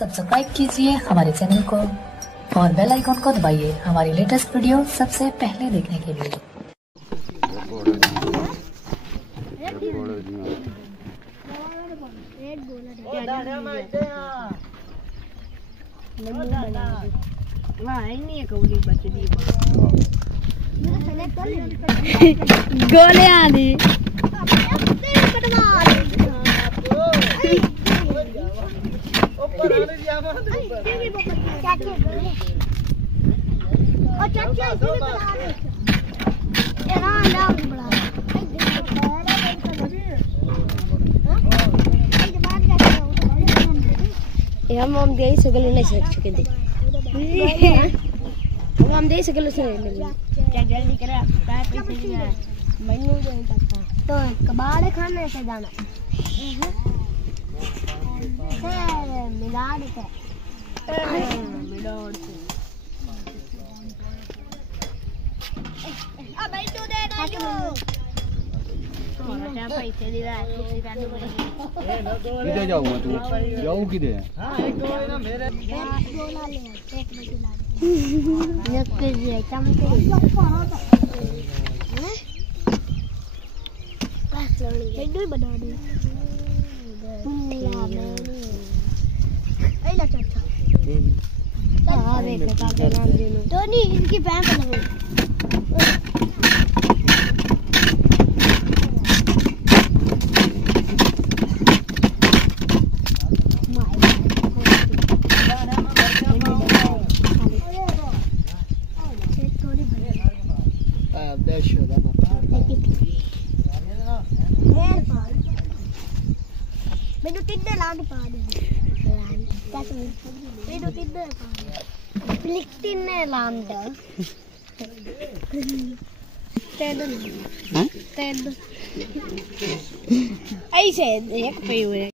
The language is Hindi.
सब्सक्राइब कीजिए हमारे चैनल को और बेल आइकन को दबाइए हमारी लेटेस्ट वीडियो सबसे पहले देखने के लिए। गोले आदि हम दे सकल नहीं चुके थे हम दे सकल जल्दी करा मैनू तो कबाड़ खाने से जाना मिलाड़ से किधर जाऊंगा तू जाऊँ किधर बना दे तो नहीं इनकी पैंट मैंने तिद्दे लांड पा दे मैंने तिद्दे पा लिखतिने लांड तेद तेद ऐसे एक पे हुए